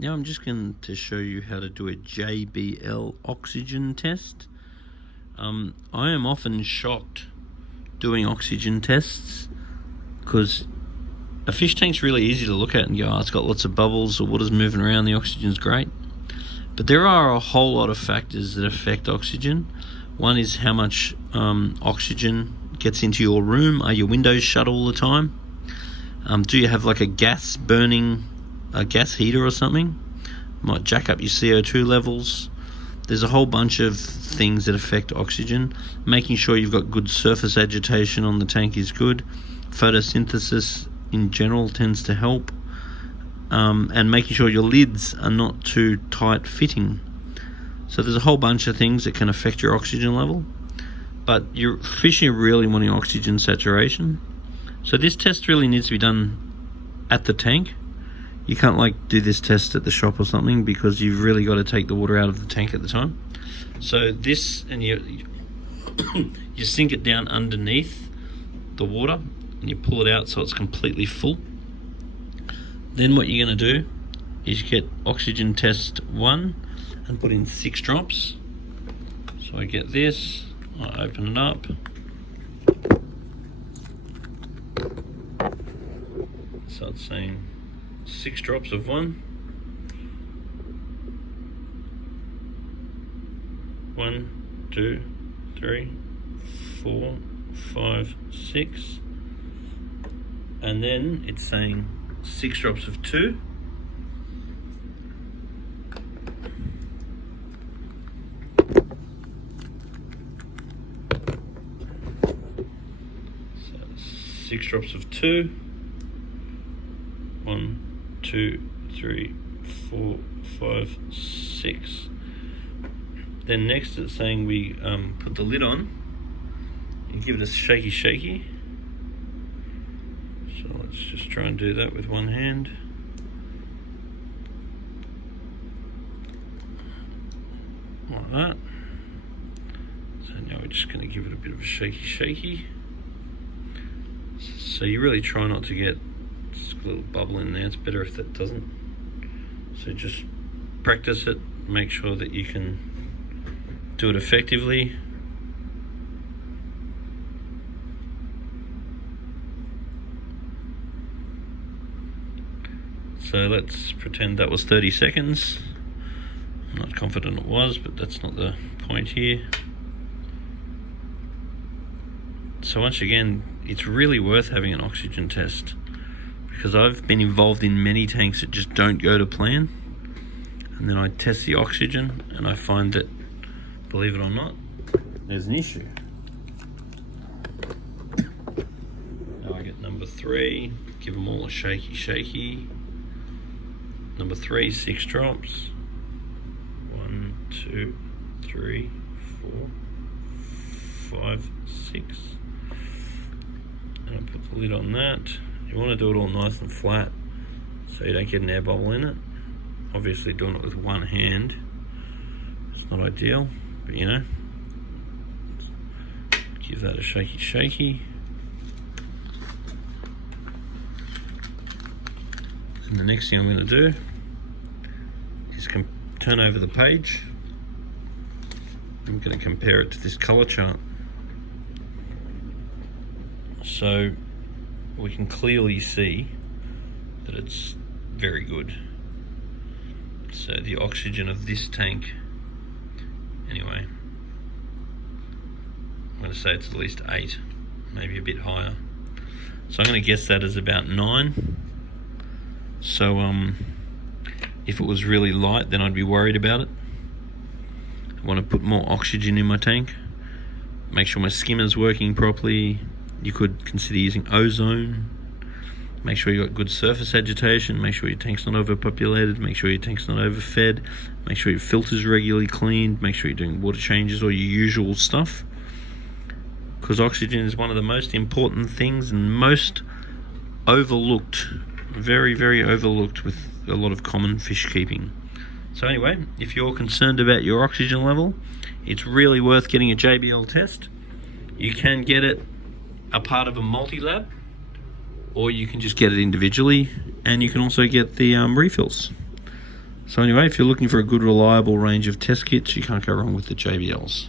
Now I'm just going to show you how to do a JBL oxygen test. I am often shocked doing oxygen tests because a fish tank's really easy to look at and go, oh, it's got lots of bubbles, the water's moving around, the oxygen's great. But there are a whole lot of factors that affect oxygen. One is how much oxygen gets into your room. Are your windows shut all the time? Do you have like a gas heater or something? Might jack up your CO2 levels. There's a whole bunch of things that affect oxygen. Making sure you've got good surface agitation on the tank is good. Photosynthesis in general tends to help. And making sure your lids are not too tight fitting. So there's a whole bunch of things that can affect your oxygen level. But your fish are really wanting oxygen saturation. So this test really needs to be done at the tank. You can't like do this test at the shop or something because you've really got to take the water out of the tank at the time. So this, and you sink it down underneath the water and you pull it out so it's completely full. Then what you're going to do is get oxygen test 1 and put in 6 drops. So I get this, I open it up. So it's saying 6 drops of 1. 1, 2, 3, 4, 5, 6. And then it's saying 6 drops of 2. So 6 drops of 2. 1, 2, 3, 4, 5, 6. Then next it's saying we put the lid on and give it a shaky. So let's just try and do that with one hand. Like that. So now we're just going to give it a bit of a shaky. So you really try not to get a little bubble in there. It's better if that doesn't. So just practice it. Make sure that you can do it effectively. So let's pretend that was 30 seconds. I'm not confident it was, but that's not the point here. So once again, it's really worth having an oxygen test because I've been involved in many tanks that just don't go to plan. And then I test the oxygen and I find that, believe it or not, there's an issue. Now I get number 3, give them all a shaky. Number 3, 6 drops. 1, 2, 3, 4, 5, 6. And I put the lid on that. You want to do it all nice and flat so you don't get an air bubble in it. Obviously doing it with one hand, it's not ideal, but you know, give that a shaky. And the next thing I'm going to do is turn over the page. I'm going to compare it to this color chart. So we can clearly see that it's very good. So the oxygen of this tank, anyway, I'm going to say it's at least 8, maybe a bit higher. So I'm going to guess that as about 9. So if it was really light, then I'd be worried about it. I want to put more oxygen in my tank, make sure my skimmer's working properly. You could consider using ozone. Make sure you got good surface agitation, make sure your tank's not overpopulated, make sure your tank's not overfed, make sure your filter's regularly cleaned, make sure you're doing water changes or your usual stuff. Because oxygen is one of the most important things and most overlooked, very overlooked with a lot of common fish keeping. So anyway, if you're concerned about your oxygen level, it's really worth getting a JBL test. You can get it a part of a multi-lab, or you can just get it individually, and you can also get the refills. So anyway, if you're looking for a good reliable range of test kits, you can't go wrong with the JBLs.